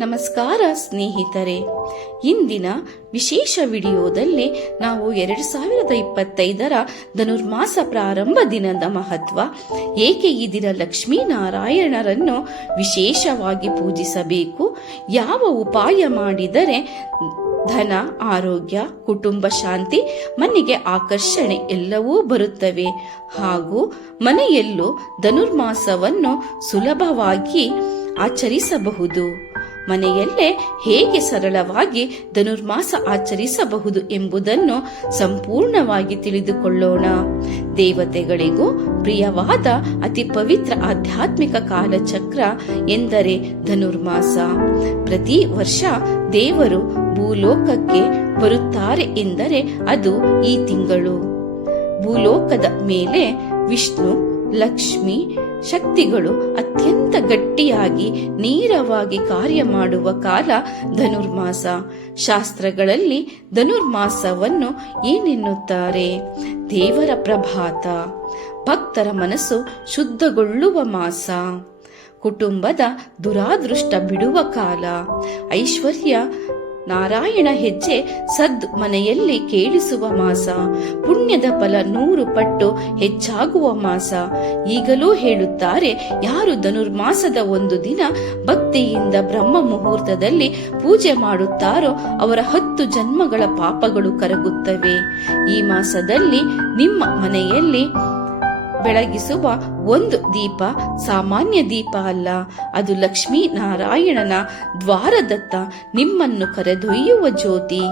ನಮಸ್ಕಾರ ಸ್ನೇಹಿತರೆ. ಇಂದಿನ ವಿಶೇಷ ವಿಡಿಯೋದಲ್ಲಿ ನಾವು ಎರಡು ಸಾವಿರದ ಇಪ್ಪತ್ತೈದರ ಧನುರ್ಮಾಸ ಪ್ರಾರಂಭ ದಿನದ ಮಹತ್ವ, ಏಕೆ ಈ ದಿನ ಲಕ್ಷ್ಮೀನಾರಾಯಣರನ್ನು ವಿಶೇಷವಾಗಿ ಪೂಜಿಸಬೇಕು, ಯಾವ ಉಪಾಯ ಮಾಡಿದರೆ ಧನ, ಆರೋಗ್ಯ, ಕುಟುಂಬ ಶಾಂತಿ, ಮನೆಗೆ ಆಕರ್ಷಣೆ ಎಲ್ಲವೂ ಬರುತ್ತವೆ ಹಾಗೂ ಮನೆಯಲ್ಲೂ ಧನುರ್ಮಾಸವನ್ನು ಸುಲಭವಾಗಿ ಆಚರಿಸಬಹುದು. ಮನೆಯಲ್ಲೇ ಹೇಗೆ ಸರಳವಾಗಿ ಧನುರ್ಮಾಸ ಆಚರಿಸಬಹುದು ಎಂಬುದನ್ನು ಸಂಪೂರ್ಣವಾಗಿ ತಿಳಿದುಕೊಳ್ಳೋಣ. ದೇವತೆಗಳಿಗೂ ಪ್ರಿಯವಾದ ಅತಿ ಪವಿತ್ರ ಆಧ್ಯಾತ್ಮಿಕ ಕಾಲಚಕ್ರ ಎಂದರೆ ಧನುರ್ಮಾಸ. ಪ್ರತಿ ವರ್ಷ ದೇವರು ಭೂಲೋಕಕ್ಕೆ ಬರುತ್ತಾರೆ ಎಂದರೆ ಅದು ಈ ತಿಂಗಳು. ಭೂಲೋಕದ ಮೇಲೆ ವಿಷ್ಣು ಲಕ್ಷ್ಮಿ, ಶಕ್ತಿಗಳು ಅತ್ಯಂತ ಗಟ್ಟಿಯಾಗಿ, ನೇರವಾಗಿ ಕಾರ್ಯ ಮಾಡುವ ಕಾಲ ಧನುರ್ಮಾಸ. ಶಾಸ್ತ್ರಗಳಲ್ಲಿ ಧನುರ್ಮಾಸವನ್ನು ಏನೆನ್ನುತ್ತಾರೆ? ದೇವರ ಪ್ರಭಾತ. ಭಕ್ತರ ಮನಸ್ಸು ಶುದ್ಧಗೊಳ್ಳುವ ಮಾಸ. ಕುಟುಂಬದ ದುರಾದೃಷ್ಟ ಬಿಡುವ ಕಾಲ. ಐಶ್ವರ್ಯ ನಾರಾಯಣ ಹೆಜ್ಜೆ ಸದ್ ಮನೆಯಲ್ಲಿ ಕೇಳಿಸುವ ಮಾಸ. ಪುಣ್ಯದ ಫಲ ನೂರು ಪಟ್ಟು ಹೆಚ್ಚಾಗುವ ಮಾಸ. ಈಗಲೂ ಹೇಳುತ್ತಾರೆ, ಯಾರು ಧನುರ್ಮಾಸದ ಒಂದು ದಿನ ಭಕ್ತಿಯಿಂದ ಬ್ರಹ್ಮ ಮುಹೂರ್ತದಲ್ಲಿ ಪೂಜೆ ಮಾಡುತ್ತಾರೋ ಅವರ ಹತ್ತು ಜನ್ಮಗಳ ಪಾಪಗಳು ಕರಗುತ್ತವೆ. ಈ ಮಾಸದಲ್ಲಿ ನಿಮ್ಮ ಮನೆಯಲ್ಲಿ ಬೆಳಗಿಸುವ ಒಂದು ದೀಪ ಸಾಮಾನ್ಯ ದೀಪ ಅಲ್ಲ. ಅದು ಲಕ್ಷ್ಮೀ ನಾರಾಯಣನ ದ್ವಾರದತ್ತ ನಿಮ್ಮನ್ನು ಕರೆದೊಯ್ಯುವ ಜ್ಯೋತಿ.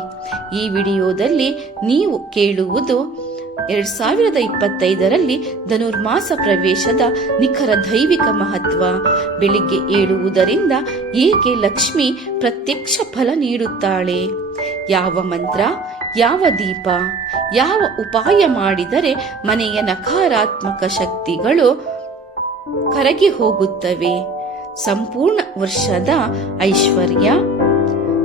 ಈ ವಿಡಿಯೋದಲ್ಲಿ ನೀವು ಕೇಳುವುದು ಎರಡ್ ಸಾವಿರದ ಇಪ್ಪತ್ತೈದರಲ್ಲಿ ಧನುರ್ಮಾಸ ಪ್ರವೇಶದ ನಿಖರ ದೈವಿಕ ಮಹತ್ವ. ಬೆಳಿಗ್ಗೆ ಏಳುವುದರಿಂದ ಏಕೆ ಲಕ್ಷ್ಮಿ ಪ್ರತ್ಯಕ್ಷ ಫಲ ನೀಡುತ್ತಾಳೆ? ಯಾವ ಮಂತ್ರ? ಯಾವ ದೀಪ, ಯಾವ ಉಪಾಯ ಮಾಡಿದರೆ ಮನೆಯ ನಕಾರಾತ್ಮಕ ಶಕ್ತಿಗಳು ಕರಗಿ ಹೋಗುತ್ತವೆ? ಸಂಪೂರ್ಣ ವರ್ಷದ ಐಶ್ವರ್ಯ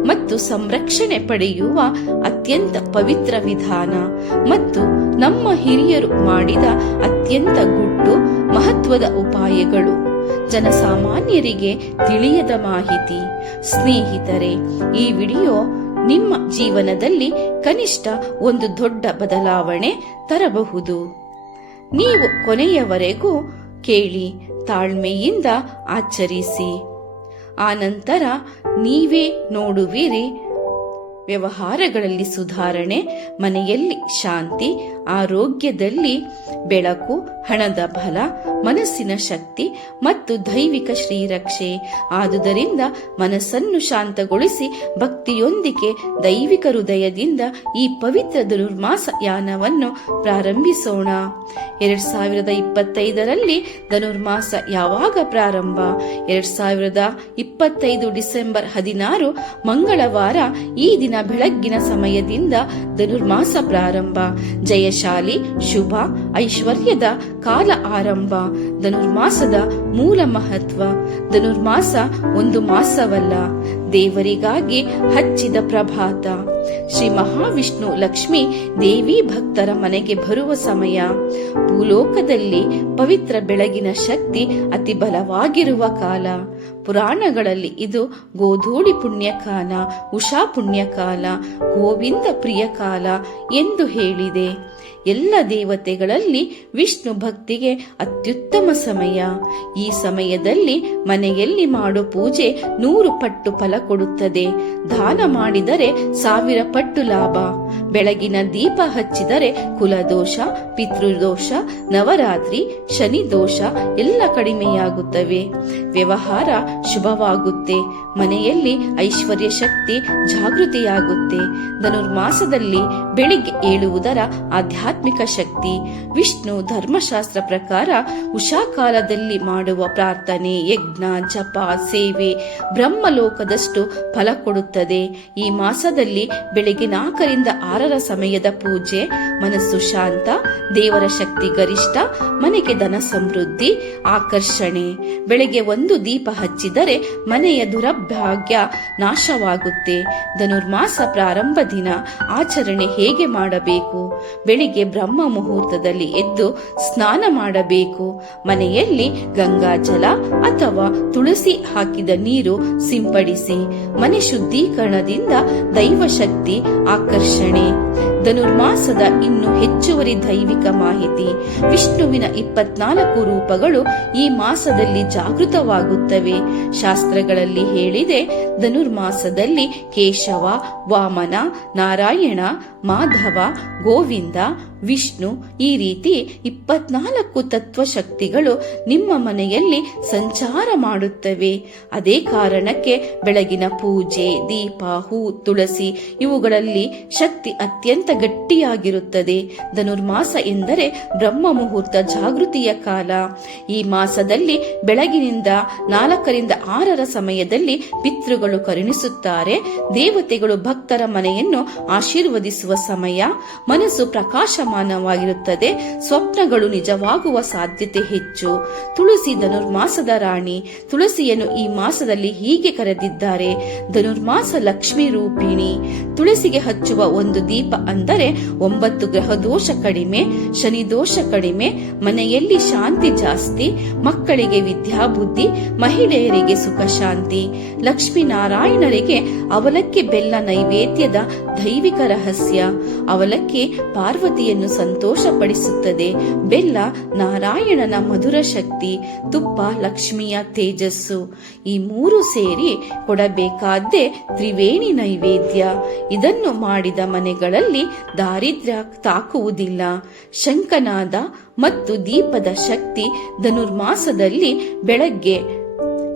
ಮತ್ತು ಸಂರಕ್ಷಣೆ ಪಡೆಯುವ ಅತ್ಯಂತ ಪವಿತ್ರ ವಿಧಾನ ಮತ್ತು ನಮ್ಮ ಹಿರಿಯರು ಮಾಡಿದ ಅತ್ಯಂತ ಗುಟ್ಟು ಮಹತ್ವದ ಉಪಾಯಗಳು. ಜನಸಾಮಾನ್ಯರಿಗೆ ತಿಳಿಯದ ಮಾಹಿತಿ. ಸ್ನೇಹಿತರೆ, ಈ ವಿಡಿಯೋ ನಿಮ್ಮ ಜೀವನದಲ್ಲಿ ಕನಿಷ್ಠ ಒಂದು ದೊಡ್ಡ ಬದಲಾವಣೆ ತರಬಹುದು. ನೀವು ಕೊನೆಯವರೆಗೂ ಕೇಳಿ ತಾಳ್ಮೆಯಿಂದ ಆಚರಿಸಿ. ಆನಂತರ ನೀವೇ ನೋಡುವಿರಿ. ವ್ಯವಹಾರಗಳಲ್ಲಿ ಸುಧಾರಣೆ, ಮನೆಯಲ್ಲಿ ಶಾಂತಿ ಆರೋಗ್ಯದಲ್ಲಿ ಬೆಳಕು, ಹಣದ ಬಲ, ಮನಸ್ಸಿನ ಶಕ್ತಿ ಮತ್ತು ದೈವಿಕ ಶ್ರೀರಕ್ಷೆ. ಆದುದರಿಂದ ಮನಸ್ಸನ್ನು ಶಾಂತಗೊಳಿಸಿ ಭಕ್ತಿಯೊಂದಿಗೆ ದೈವಿಕ ಹೃದಯದಿಂದ ಈ ಪವಿತ್ರ ಧನುರ್ಮಾಸ ಯಾನವನ್ನು ಪ್ರಾರಂಭಿಸೋಣ. ಎರಡ್ ಸಾವಿರದ ಇಪ್ಪತ್ತೈದರಲ್ಲಿ ಧನುರ್ಮಾಸ ಯಾವಾಗ ಪ್ರಾರಂಭ? ಎರಡ್ ಸಾವಿರದ ಇಪ್ಪತ್ತೈದು ಡಿಸೆಂಬರ್ ಹದಿನಾರು, ಮಂಗಳವಾರ ಈ ದಿನ ಬೆಳಗ್ಗಿನ ಸಮಯದಿಂದ ಧನುರ್ಮಾಸ ಪ್ರಾರಂಭ. ಜಯಶಾಲಿ ಶುಭ ಐಶ್ವರ್ಯದ ಕಾಲ ಆರಂಭ. ಧನುರ್ಮಾಸದ ಮೂಲ ಮಹತ್ವ. ಧನುರ್ಮಾಸ ಒಂದು ಮಾಸವಲ್ಲ. ದೇವರಿಗಾಗಿ ಹಚ್ಚಿದ ಪ್ರಭಾತ. ಶ್ರೀ ಮಹಾವಿಷ್ಣು ಲಕ್ಷ್ಮಿ ದೇವಿ ಭಕ್ತರ ಮನೆಗೆ ಬರುವ ಸಮಯ. ಭೂಲೋಕದಲ್ಲಿ ಪವಿತ್ರ ಬೆಳಗಿನ ಶಕ್ತಿ ಅತಿ ಬಲವಾಗಿರುವ ಕಾಲ. ಪುರಾಣಗಳಲ್ಲಿ ಇದು ಗೋಧೂಳಿ ಪುಣ್ಯಕಾಲ ಉಷಾ ಪುಣ್ಯಕಾಲ ಗೋವಿಂದ ಪ್ರಿಯ ಕಾಲ ಎಂದು ಹೇಳಿದೆ. ಎಲ್ಲ ದೇವತೆಗಳಲ್ಲಿ ವಿಷ್ಣು ಭಕ್ತಿಗೆ ಅತ್ಯುತ್ತಮ ಸಮಯ. ಈ ಸಮಯದಲ್ಲಿ ಮನೆಯಲ್ಲಿ ಮಾಡೋ ಪೂಜೆ ನೂರು ಪಟ್ಟು ಫಲ ಕೊಡುತ್ತದೆ. ದಾನ ಮಾಡಿದರೆ ಸಾವಿರ ಪಟ್ಟು ಲಾಭ. ಬೆಳಗಿನ ದೀಪ ಹಚ್ಚಿದರೆ ಕುಲದೋಷ, ಪಿತೃದೋಷ, ನವರಾತ್ರಿ ಶನಿ ದೋಷ ಎಲ್ಲ ಕಡಿಮೆಯಾಗುತ್ತವೆ. ವ್ಯವಹಾರ ಶುಭವಾಗುತ್ತೆ. ಮನೆಯಲ್ಲಿ ಐಶ್ವರ್ಯ ಶಕ್ತಿ ಜಾಗೃತಿಯಾಗುತ್ತೆ. ಧನುರ್ಮಾಸದಲ್ಲಿ ಬೆಳಿಗ್ಗೆ ಏಳುವುದರ ಆಧ್ಯಾತ್ಮಿಕ ಶಕ್ತಿ. ವಿಷ್ಣು ಧರ್ಮಶಾಸ್ತ್ರ ಪ್ರಕಾರ ಉಷಾಕಾಲದಲ್ಲಿ ಮಾಡುವ ಪ್ರಾರ್ಥನೆ, ಯಜ್ಞ, ಜಪ, ಸೇವೆ ಬ್ರಹ್ಮಲೋಕದಷ್ಟು ಫಲ ಕೊಡುತ್ತದೆ. ಈ ಮಾಸದಲ್ಲಿ ಬೆಳಿಗ್ಗೆ ನಾಲ್ಕರಿಂದ ಆರ ಆರರ ಸಮಯದ ಪೂಜೆ, ಮನಸ್ಸು ಶಾಂತ, ದೇವರ ಶಕ್ತಿ ಗರಿಷ್ಠ, ಮನೆಗೆ ಧನ ಸಮೃದ್ಧಿ, ಆಕರ್ಷಣೆ. ಬೆಳಗ್ಗೆ ಒಂದು ದೀಪ ಹಚ್ಚಿದರೆ ಮನೆಯ ದುರಭಾಗ್ಯ ನಾಶವಾಗುತ್ತೆ. ಧನುರ್ಮಾಸ ಪ್ರಾರಂಭ ದಿನ, ಆಚರಣೆ ಹೇಗೆ ಮಾಡಬೇಕು? ಬೆಳಿಗ್ಗೆ ಬ್ರಹ್ಮ ಮುಹೂರ್ತದಲ್ಲಿ ಎದ್ದು ಸ್ನಾನ ಮಾಡಬೇಕು. ಮನೆಯಲ್ಲಿ ಗಂಗಾಜಲ ಅಥವಾ ತುಳಸಿ ಹಾಕಿದ ನೀರು ಸಿಂಪಡಿಸಿ, ಮನೆ ಶುದ್ಧೀಕರಣದಿಂದ ದೈವ ಶಕ್ತಿ ಆಕರ್ಷಣೆ ಧನುರ್ಮಾಸದ ಇನ್ನು ಹೆಚ್ಚುವರಿ ದೈವಿಕ ಮಾಹಿತಿ. ವಿಷ್ಣುವಿನ ಇಪ್ಪತ್ನಾಲ್ಕು ರೂಪಗಳು ಈ ಮಾಸದಲ್ಲಿ ಜಾಗೃತವಾಗುತ್ತವೆ. ಶಾಸ್ತ್ರಗಳಲ್ಲಿ ಹೇಳಿದೆ ಧನುರ್ಮಾಸದಲ್ಲಿ ಕೇಶವ, ವಾಮನ, ನಾರಾಯಣ, ಮಾಧವ, ಗೋವಿಂದ, ವಿಷ್ಣು ಈ ರೀತಿ ಇಪ್ಪತ್ನಾಲ್ಕು ತತ್ವ ಶಕ್ತಿಗಳು ನಿಮ್ಮ ಮನೆಯಲ್ಲಿ ಸಂಚಾರ ಮಾಡುತ್ತವೆ. ಅದೇ ಕಾರಣಕ್ಕೆ ಬೆಳಗಿನ ಪೂಜೆ, ದೀಪ, ಹೂ, ತುಳಸಿ ಇವುಗಳಲ್ಲಿ ಶಕ್ತಿ ಅತ್ಯಂತ ಗಟ್ಟಿಯಾಗಿರುತ್ತದೆ. ಧನುರ್ಮಾಸ ಎಂದರೆ ಬ್ರಹ್ಮ ಮುಹೂರ್ತ ಜಾಗೃತಿಯ ಕಾಲ. ಈ ಮಾಸದಲ್ಲಿ ಬೆಳಗಿನಿಂದ ನಾಲ್ಕರಿಂದ ಆರರ ಸಮಯದಲ್ಲಿ ಪಿತೃಗಳು ಕರುಣಿಸುತ್ತಾರೆ. ದೇವತೆಗಳು ಭಕ್ತರ ಮನೆಯನ್ನು ಆಶೀರ್ವದಿಸುವ ಸಮಯ. ಮನಸ್ಸು ಪ್ರಕಾಶಮಾನವಾಗಿರುತ್ತದೆ. ಸ್ವಪ್ನಗಳು ನಿಜವಾಗುವ ಸಾಧ್ಯತೆ ಹೆಚ್ಚು. ತುಳಸಿ ಧನುರ್ಮಾಸದ ರಾಣಿ. ತುಳಸಿಯನ್ನು ಈ ಮಾಸದಲ್ಲಿ ಹೀಗೆ ಕರೆದಿದ್ದಾರೆ. ಧನುರ್ಮಾಸ ಲಕ್ಷ್ಮಿ ರೂಪಿಣಿ. ತುಳಸಿಗೆ ಹಚ್ಚುವ ಒಂದು ದೀಪ ಅಂದರೆ ಒಂಬತ್ತು ಗ್ರಹ ದೋಷ ಕಡಿಮೆ, ಶನಿ ದೋಷ ಕಡಿಮೆ, ಮನೆಯಲ್ಲಿ ಶಾಂತಿ ಜಾಸ್ತಿ, ಮಕ್ಕಳಿಗೆ ವಿದ್ಯಾಬುದ್ಧಿ ಮಹಿಳೆಯರಿಗೆ ಸುಖ ಶಾಂತಿ. ಲಕ್ಷ್ಮೀನಾರಾಯಣರಿಗೆ ಅವಲಕ್ಕಿ ಬೆಲ್ಲ ನೈವೇದ್ಯದ ದೈವಿಕ ರಹಸ್ಯ. ಅವಲಕ್ಕಿ ಪಾರ್ವತಿಯನ್ನು ಸಂತೋಷಪಡಿಸುತ್ತದೆ. ಬೆಲ್ಲ ನಾರಾಯಣನ ಮಧುರ ಶಕ್ತಿ, ತುಪ್ಪ ಲಕ್ಷ್ಮಿಯ ತೇಜಸ್ಸು. ಈ ಮೂರು ಸೇರಿ ಕೊಡಬೇಕಾದ್ದೇ ತ್ರಿವೇಣಿ ನೈವೇದ್ಯ. ಇದನ್ನು ಮಾಡಿದ ಮನೆಗಳಲ್ಲಿ ದಾರಿದ್ರ್ಯ ತಾಕುವುದಿಲ್ಲ. ಶಂಕನಾದ ಮತ್ತು ದೀಪದ ಶಕ್ತಿ ಧನುರ್ಮಾಸದಲ್ಲಿ ಬೆಳಗ್ಗೆ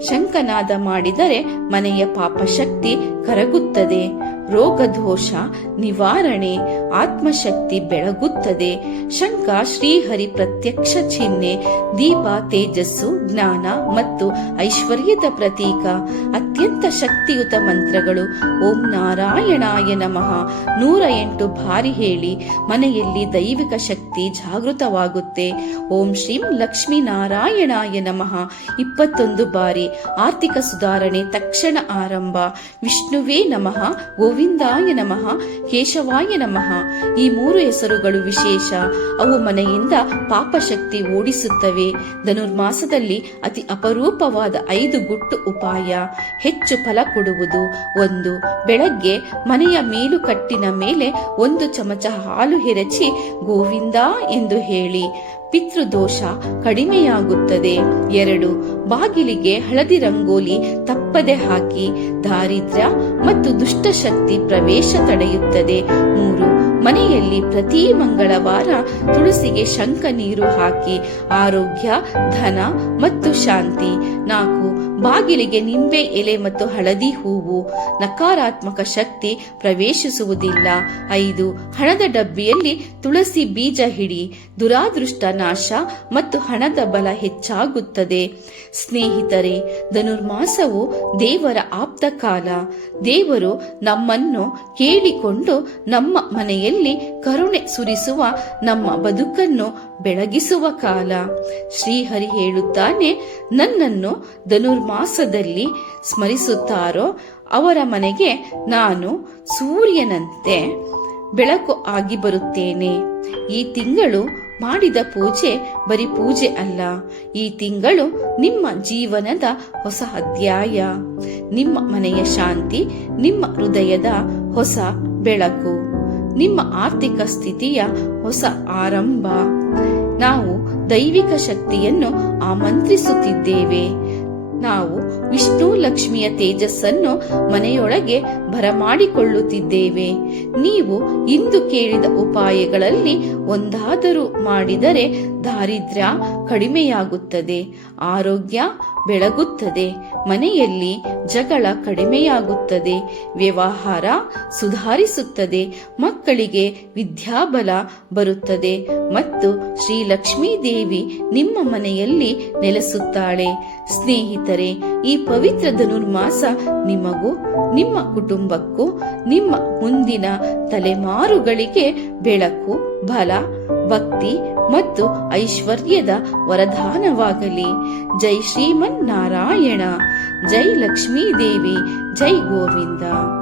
ಶಂಕನಾದ ಮಾಡಿದರೆ ಮನೆಯ ಪಾಪ ಶಕ್ತಿ ಕರಗುತ್ತದೆ. ರೋಗದೋಷ ನಿವಾರಣೆ, ಆತ್ಮಶಕ್ತಿ ಬೆಳಗುತ್ತದೆ. ಶಂಕ ಶ್ರೀಹರಿ ಪ್ರತ್ಯಕ್ಷ ಚಿಹ್ನೆ, ದೀಪ, ತೇಜಸ್ಸು, ಜ್ಞಾನ ಮತ್ತು ಐಶ್ವರ್ಯದ ಪ್ರತೀಕ. ಅತ್ಯಂತ ಶಕ್ತಿಯುತ ಮಂತ್ರಗಳು. ಓಂ ನಾರಾಯಣಾಯ ನಮಃ. ನೂರ ಎಂಟು ಬಾರಿ ಹೇಳಿ, ಮನೆಯಲ್ಲಿ ದೈವಿಕ ಶಕ್ತಿ ಜಾಗೃತವಾಗುತ್ತೆ. ಓಂ ಶ್ರೀಂ ಲಕ್ಷ್ಮೀ ನಾರಾಯಣಾಯ ನಮಃ. ಇಪ್ಪತ್ತೊಂದು ಬಾರಿ ಆರ್ಥಿಕ ಸುಧಾರಣೆ ತಕ್ಷಣ ಆರಂಭ. ವಿಷ್ಣುವೇ ನಮಃ. ಗೋವಿಂದಾಯ ನಮಃ, ಕೇಶವಾಯ ನಮಃ. ಈ ಮೂರು ಹೆಸರುಗಳು ವಿಶೇಷ. ಅವು ಮನೆಯಿಂದ ಪಾಪಶಕ್ತಿ ಓಡಿಸುತ್ತವೆ. ಧನುರ್ಮಾಸದಲ್ಲಿ ಅತಿ ಅಪರೂಪವಾದ ಐದು ಗುಟ್ಟು ಉಪಾಯ. ಹೆಚ್ಚು ಫಲ ಕೊಡುವುದು ಒಂದು. ಬೆಳಗ್ಗೆ ಮನೆಯ ಮೇಲುಕಟ್ಟಿನ ಮೇಲೆ ಒಂದು ಚಮಚ ಹಾಲು ಹೆರಚಿ ಗೋವಿಂದ ಎಂದು ಹೇಳಿ. ಪಿತೃದೋಷ ಕಡಿಮೆಯಾಗುತ್ತದೆ. ಎರಡು ಬಾಗಿಲಿಗೆ ಹಳದಿ ರಂಗೋಲಿ ತಪ್ಪದೆ ಹಾಕಿ ದಾರಿದ್ರ್ಯ ಮತ್ತು ದುಷ್ಟಶಕ್ತಿ ಪ್ರವೇಶ ತಡೆಯುತ್ತದೆ. ಮೂರು ಮನೆಯಲ್ಲಿ ಪ್ರತಿ ಮಂಗಳವಾರ ತುಳಸಿಗೆ ಶಂಖ ನೀರು ಹಾಕಿ ಆರೋಗ್ಯ, ಧನ ಮತ್ತು ಶಾಂತಿ. ನಾಲ್ಕು, ಬಾಗಿಲಿಗೆ ನಿಂಬೆ ಎಲೆ ಮತ್ತು ಹಳದಿ ಹೂವು. ನಕಾರಾತ್ಮಕ ಶಕ್ತಿ ಪ್ರವೇಶಿಸುವುದಿಲ್ಲ. ಐದು, ಹಣದ ಡಬ್ಬಿಯಲ್ಲಿ ತುಳಸಿ ಬೀಜ ಹಿಡಿ. ದುರಾದೃಷ್ಟ ನಾಶ ಮತ್ತು ಹಣದ ಬಲ ಹೆಚ್ಚಾಗುತ್ತದೆ. ಸ್ನೇಹಿತರೆ, ಧನುರ್ಮಾಸವು ದೇವರ ಆಪ್ತ ಕಾಲ ದೇವರು ನಮ್ಮನ್ನು ಕೇಳಿಕೊಂಡು ನಮ್ಮ ಮನೆಯಲ್ಲಿ ಕರುಣೆ ಸುರಿಸುವ ನಮ್ಮ ಬದುಕನ್ನು ಬೆಳಗಿಸುವ ಕಾಲ. ಶ್ರೀಹರಿ ಹೇಳುತ್ತಾನೆ, ನನ್ನನ್ನು ಧನುರ್ಮಾಸದಲ್ಲಿ ಸ್ಮರಿಸುತ್ತಾರೋ? ಅವರ ಮನೆಗೆ ನಾನು ಸೂರ್ಯನಂತೆ ಬೆಳಕು ಆಗಿ ಬರುತ್ತೇನೆ. ಈ ತಿಂಗಳು ಮಾಡಿದ ಪೂಜೆ ಬರೀ ಪೂಜೆ ಅಲ್ಲ, ಈ ತಿಂಗಳು ನಿಮ್ಮ ಜೀವನದ ಹೊಸ ಅಧ್ಯಾಯ. ನಿಮ್ಮ ಮನೆಯ ಶಾಂತಿ, ನಿಮ್ಮ ಹೃದಯದ ಹೊಸ ಬೆಳಕು. ನಿಮ್ಮ ಆರ್ಥಿಕ ಸ್ಥಿತಿಯ ಹೊಸ ಆರಂಭ. ನಾವು ದೈವಿಕ ಶಕ್ತಿಯನ್ನು ಆಮಂತ್ರಿಸುತ್ತಿದ್ದೇವೆ. ನಾವು ವಿಷ್ಣು ಲಕ್ಷ್ಮಿಯ ತೇಜಸ್ಸನ್ನು ಮನೆಯೊಳಗೆ ಬರಮಾಡಿಕೊಳ್ಳುತ್ತಿದ್ದೇವೆ. ನೀವು ಇಂದು ಕೇಳಿದ ಉಪಾಯಗಳಲ್ಲಿ ಒಂದಾದರೂ ಮಾಡಿದರೆ ದಾರಿದ್ರ್ಯ ಕಡಿಮೆಯಾಗುತ್ತದೆ. ಆರೋಗ್ಯ ಬೆಳಗುತ್ತದೆ. ಮನೆಯಲ್ಲಿ ಜಗಳ ಕಡಿಮೆಯಾಗುತ್ತದೆ. ವ್ಯವಹಾರ ಸುಧಾರಿಸುತ್ತದೆ. ಮಕ್ಕಳಿಗೆ ವಿದ್ಯಾಬಲ ಬರುತ್ತದೆ. ಮತ್ತು ಶ್ರೀ ಲಕ್ಷ್ಮೀ ದೇವಿ ನಿಮ್ಮ ಮನೆಯಲ್ಲಿ ನೆಲೆಸುತ್ತಾಳೆ. ಸ್ನೇಹಿತರೆ, ಈ ಪವಿತ್ರ ಧನುರ್ಮಾಸ ನಿಮಗೂ, ನಿಮ್ಮ ಕುಟುಂಬಕ್ಕೂ, ನಿಮ್ಮ ಮುಂದಿನ ತಲೆಮಾರುಗಳಿಗೆ ಬೆಳಕು, ಬಲ, ಭಕ್ತಿ ಮತ್ತು ಐಶ್ವರ್ಯದ ವರದಾನವಾಗಲಿ. ಜೈ ಶ್ರೀಮನ್ನಾರಾಯಣ ಜೈ ಲಕ್ಷ್ಮೀ ದೇವಿ ಜೈ ಗೋವಿಂದ.